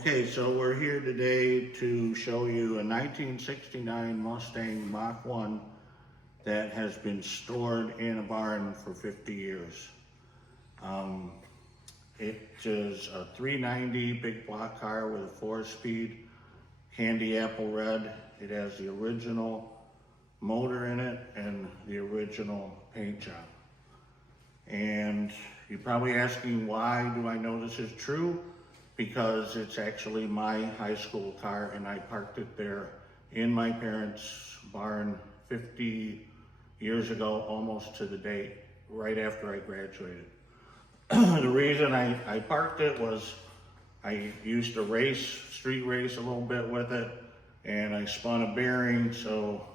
Okay, so we're here today to show you a 1969 Mustang Mach 1 that has been stored in a barn for 50 years. It is a 390 big block car with a 4-speed candy apple red. It has the original motor in it and the original paint job. And you're probably asking, why do I know this is true? Because it's actually my high school car, and I parked it there in my parents' barn 50 years ago, almost to the date, right after I graduated. The reason I parked it was I used to street race a little bit with it, and I spun a bearing, so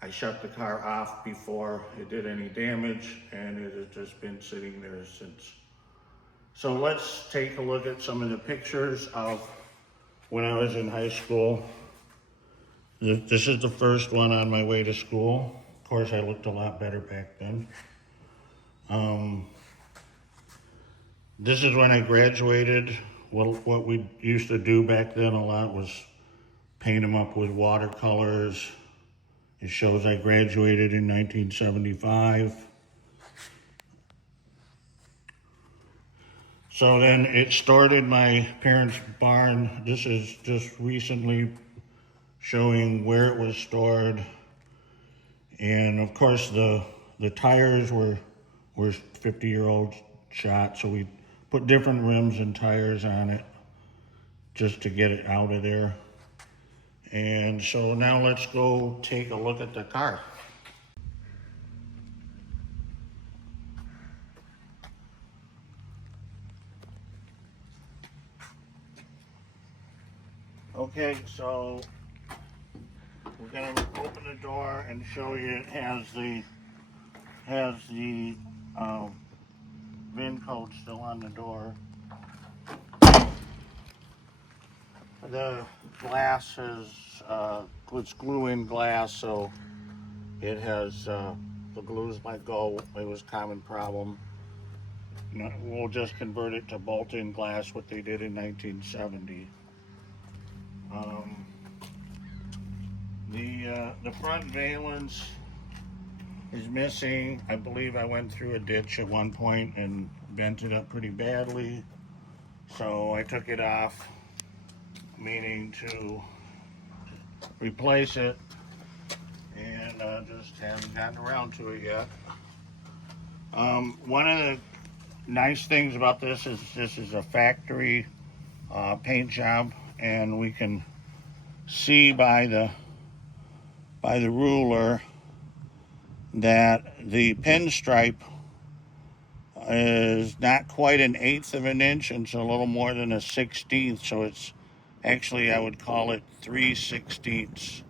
I shut the car off before it did any damage, and it has just been sitting there since. So let's take a look at some of the pictures of when I was in high school. This is the first one on my way to school. Of course, I looked a lot better back then. This is when I graduated. What we used to do back then a lot was paint them up with watercolors. It shows I graduated in 1975. So then it stored in my parents' barn. This is just recently showing where it was stored. And of course the tires were 50-year-old shot, so we put different rims and tires on it just to get it out of there. And so now let's go take a look at the car. Okay, so we're gonna open the door and show you it has the VIN code still on the door. The glass is it's glue-in glass, so it has the glues let go. It was a common problem. We'll just convert it to bolt-in glass, what they did in 1970. The front valence is missing. I believe I went through a ditch at one point and bent it up pretty badly, so I took it off, meaning to replace it, and just haven't gotten around to it yet. One of the nice things about this is a factory paint job, and we can see by the ruler that the pinstripe is not quite an 1/8 of an inch, and it's a little more than a 1/16, so it's actually, I would call it 3/16.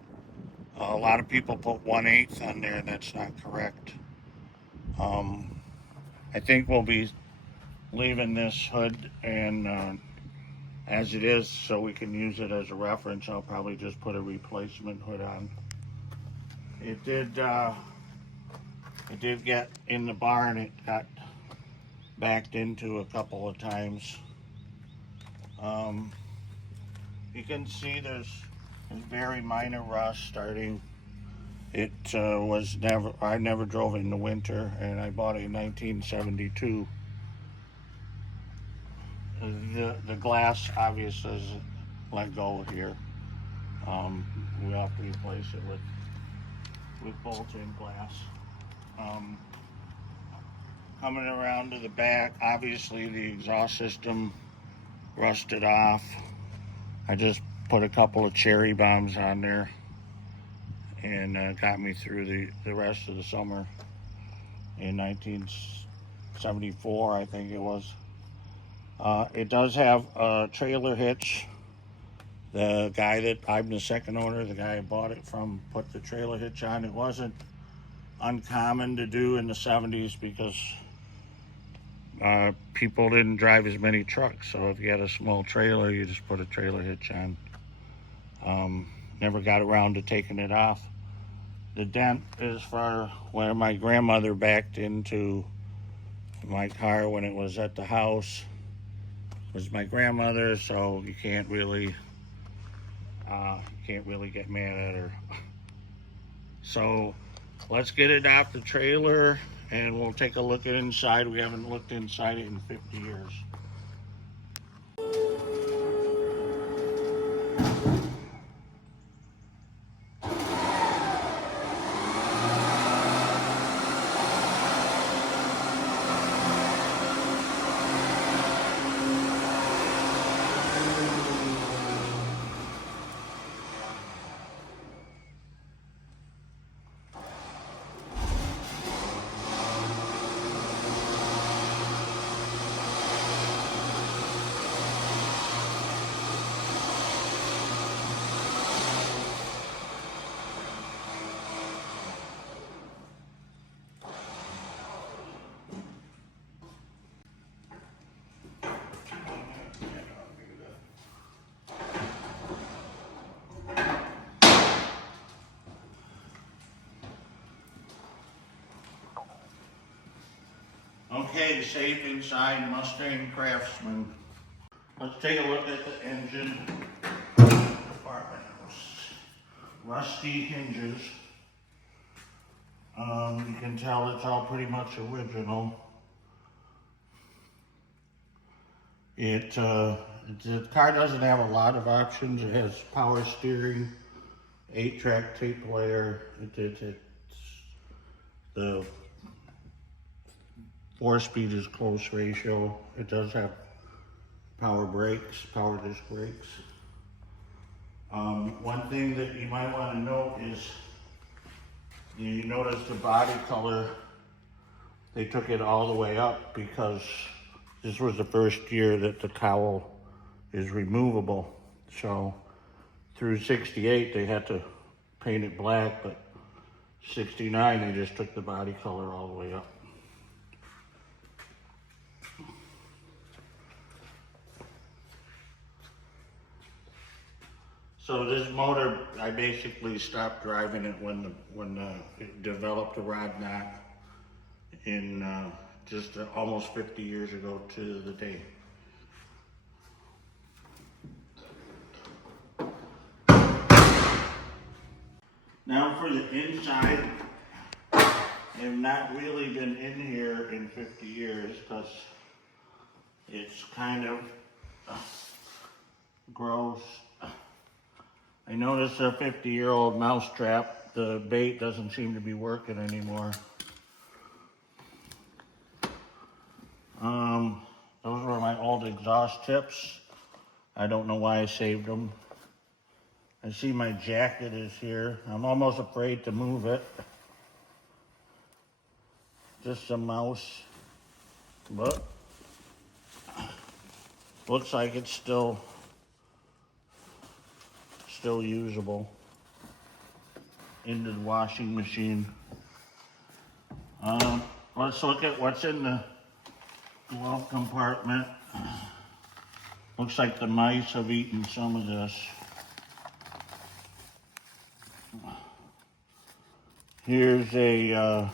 A lot of people put 1/8 on there, and that's not correct. I think we'll be leaving this hood and as it is, so we can use it as a reference. I'll probably just put a replacement hood on. It did get in the barn. It got backed into a couple of times. You can see there's very minor rust starting. It I never drove it in the winter, and I bought it in 1972. The glass obviously is let go here. We have to replace it with bolt-in glass. Coming around to the back, obviously the exhaust system rusted off. I just put a couple of cherry bombs on there, and got me through the rest of the summer in 1974, I think it was. It does have a trailer hitch. The guy that I'm the second owner, the guy I bought it from, put the trailer hitch on. It wasn't uncommon to do in the 70s because people didn't drive as many trucks. So if you had a small trailer, you just put a trailer hitch on. Never got around to taking it off. The dent is for where my grandmother backed into my car when it was at the house. was my grandmother, so you can't really get mad at her. So let's get it off the trailer and we'll take a look at inside. We haven't looked inside it in 50 years. Okay, safe inside Mustang Craftsman. Let's take a look at the engine compartment. Rusty hinges. You can tell it's all pretty much original. The car doesn't have a lot of options. It has power steering, 8-track tape player. The 4-speed is close ratio. It does have power brakes, power disc brakes. One thing that you might want to note is you notice the body color, they took it all the way up because this was the first year that the cowl is removable. So through 68 they had to paint it black, but 69 they just took the body color all the way up. So this motor, I basically stopped driving it when it developed a rod knot in just almost 50 years ago to the day. Now for the inside, I have not really been in here in 50 years because it's kind of gross. I noticed a 50-year-old mousetrap, the bait doesn't seem to be working anymore. Those were my old exhaust tips. I don't know why I saved them. I see my jacket is here. I'm almost afraid to move it. Just a mouse, but looks like it's still usable. Into the washing machine. Let's look at what's in the glove compartment. Looks like the mice have eaten some of this. Here's a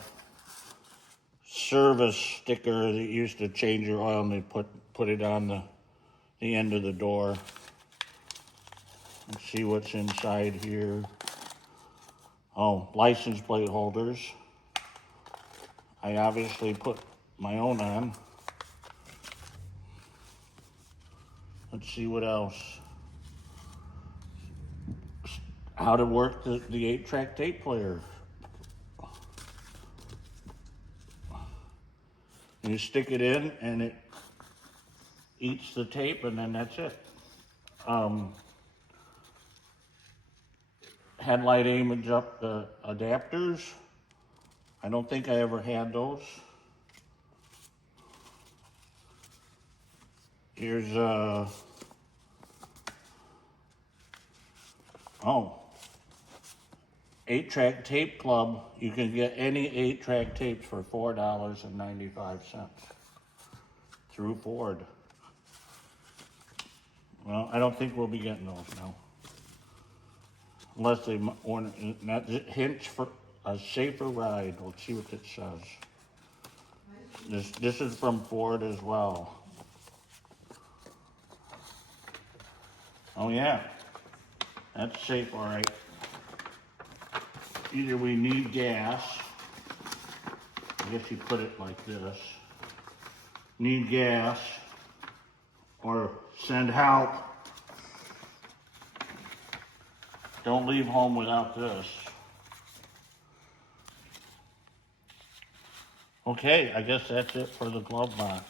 service sticker that used to change your oil, and they put it on the end of the door. Let's see what's inside here. Oh, license plate holders. I obviously put my own on. Let's see what else. How to work the 8-track tape player. You stick it in and it eats the tape, and then that's it. Headlight image up the adapters. I don't think I ever had those. Here's 8-track tape club. You can get any 8-track tapes for $4.95 through Ford. Well, I don't think we'll be getting those now. Unless they want hints for a safer ride. Let's see what it says. This is from Ford as well. Oh yeah, that's safe, all right. Either we need gas, I guess you put it like this, need gas, or send help. Don't leave home without this. Okay, I guess that's it for the glove box.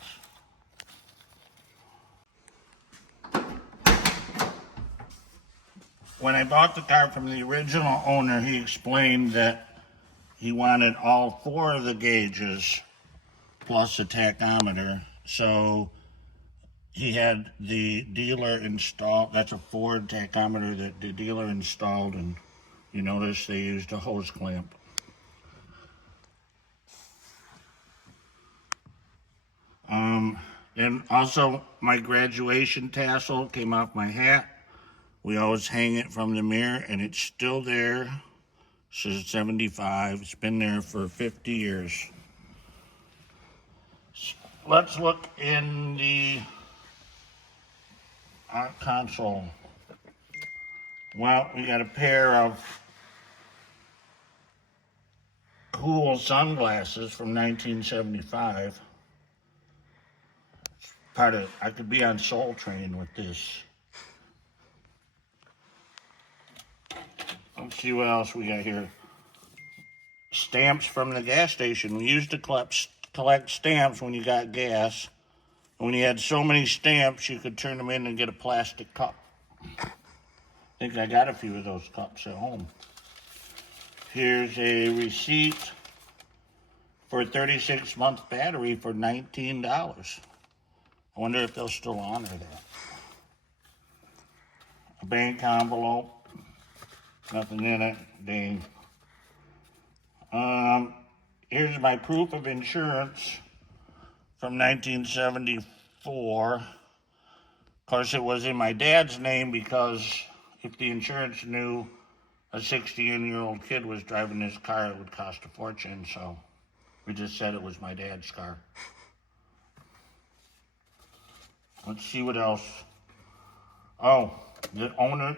When I bought the car from the original owner, he explained that he wanted all 4 of the gauges plus a tachometer. So he had the dealer install, that's a Ford tachometer that the dealer installed, and you notice they used a hose clamp. And also my graduation tassel came off my hat. We always hang it from the mirror, and it's still there. It says 75. It's been there for 50 years. Let's look in the console. Well, we got a pair of cool sunglasses from 1975. I could be on Soul Train with this. Let's see what else we got here. Stamps from the gas station. We used to collect stamps when you got gas. When you had so many stamps, you could turn them in and get a plastic cup. I think I got a few of those cups at home. Here's a receipt for a 36-month battery for $19. I wonder if they'll still honor that. A bank envelope. Nothing in it. Dang. Here's my proof of insurance from 1974. Of course, it was in my dad's name because if the insurance knew a 16-year-old kid was driving this car, it would cost a fortune. So we just said it was my dad's car. Let's see what else. Oh, the owner's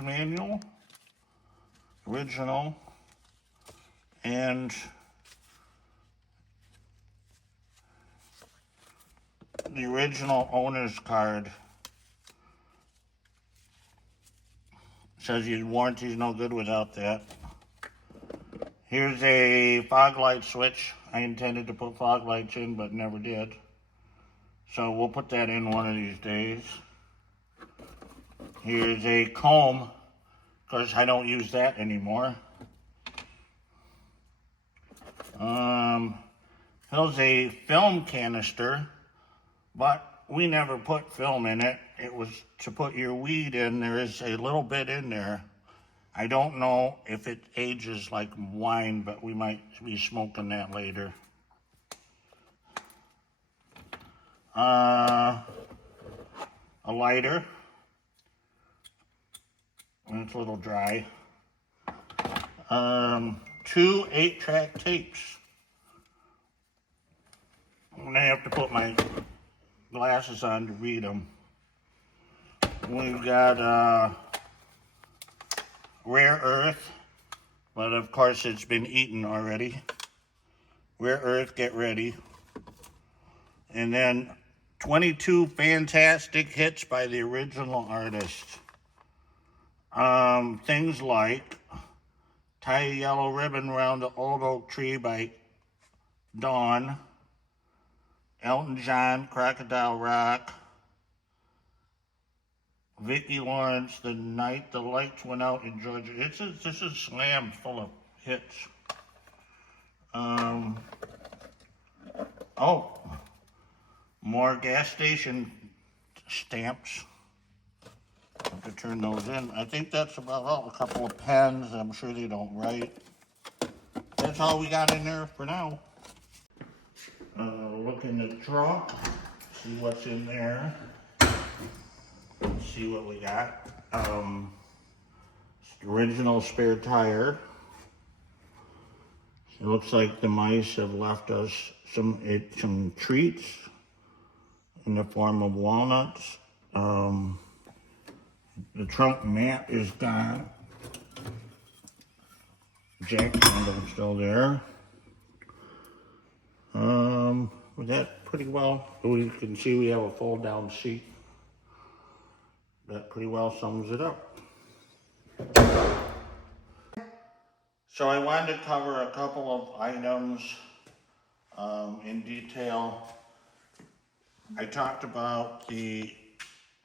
manual, original, and the original owner's card. Says your warranty's no good without that. Here's a fog light switch. I intended to put fog lights in, but never did. So we'll put that in one of these days. Here's a comb. Of course, I don't use that anymore. Here's a film canister, but we never put film in it. It was to put your weed in. There is a little bit in there. I don't know if it ages like wine, but we might be smoking that later. A lighter. It's a little dry. 2 8-track tapes. I'm gonna have to put my glasses on to read them. We've got rare earth, but of course it's been eaten already. Rare earth, get ready. And then 22 fantastic hits by the original artist. Things like Tie a Yellow Ribbon Around the Old Oak Tree by Dawn, Elton John, Crocodile Rock, Vicki Lawrence, The Night the Lights Went Out in Georgia. This is slammed full of hits. More gas station stamps. I have to turn those in. I think that's about all. A couple of pens. I'm sure they don't write. That's all we got in there for now. Look in the trunk. See what's in there. See what we got. Original spare tire. It looks like the mice have left us some treats in the form of walnuts. The trunk mat is gone. Jack handle still there. With that pretty well, you can see we have a fold down seat. That pretty well sums it up. So I wanted to cover a couple of items in detail. I talked about the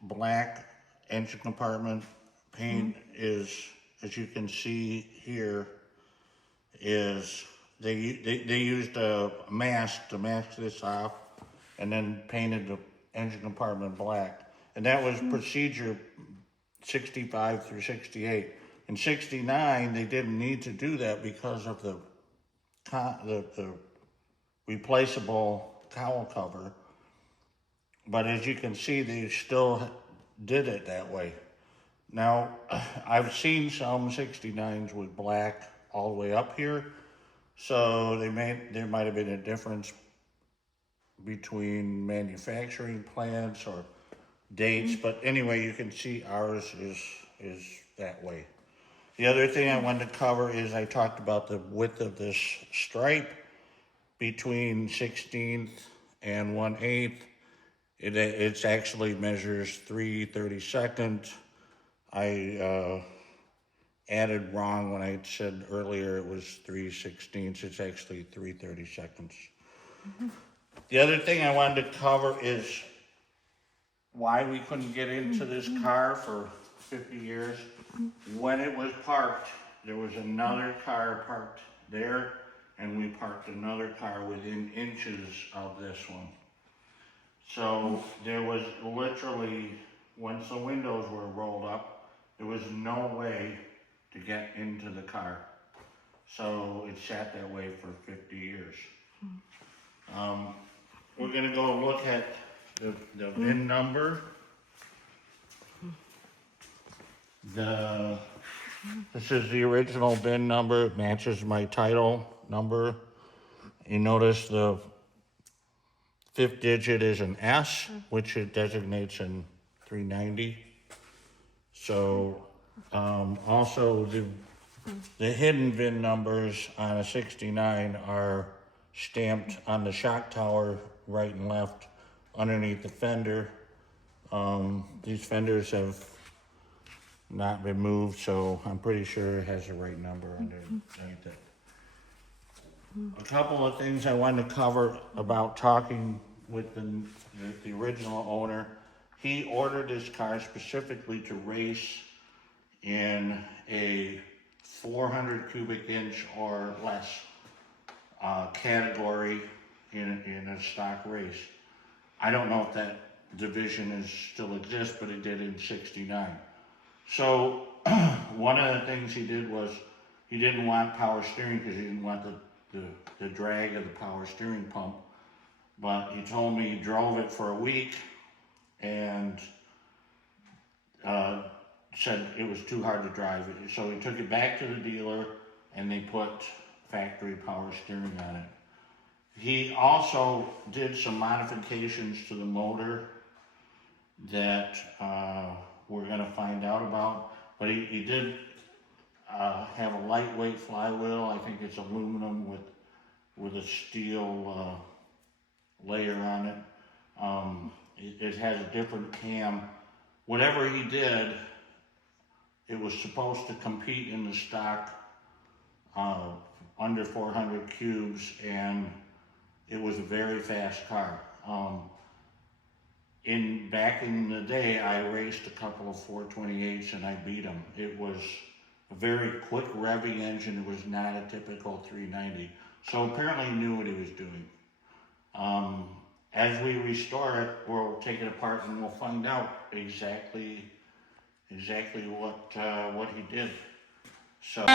black engine compartment paint is, as you can see here, is they used a mask to mask this off and then painted the engine compartment black. And that was procedure 65 through 68. In 69, they didn't need to do that because of the replaceable cowl cover. But as you can see, they still did it that way. Now, I've seen some 69s with black all the way up here, so there might have been a difference between manufacturing plants or dates, but anyway, you can see ours is that way. The other thing I wanted to cover is I talked about the width of this stripe between 16th and 1/8. It actually measures 3/32. I added wrong when I said earlier it was 3/16. It's actually 3/32. The other thing I wanted to cover is why we couldn't get into this car for 50 years. When it was parked, there was another car parked there, and we parked another car within inches of this one. So there was literally, once the windows were rolled up, there was no way to get into the car. So it sat that way for 50 years. We're gonna go look at the VIN number. This is the original VIN number. It matches my title number. You notice the 5th digit is an S, which it designates in 390. So also the hidden VIN numbers on a 69 are stamped on the shock tower right and left underneath the fender. These fenders have not been moved, so I'm pretty sure it has the right number underneath it. A couple of things I wanted to cover about talking with the original owner. He ordered this car specifically to race in a 400 cubic inch or less category in a stock race. I don't know if that division still exists, but it did in 69. So one of the things he did was he didn't want power steering because he didn't want the drag of the power steering pump. But he told me he drove it for a week and said it was too hard to drive. So he took it back to the dealer and they put factory power steering on it. He also did some modifications to the motor that we're going to find out about. But he did have a lightweight flywheel. I think it's aluminum with a steel layer on it. It has a different cam. Whatever he did, it was supposed to compete in the stock under 400 cubes, and it was a very fast car. Back in the day, I raced a couple of 428s and I beat them. It was a very quick revving engine. It was not a typical 390. So apparently he knew what he was doing. As we restore it, we'll take it apart and we'll find out exactly what he did. So.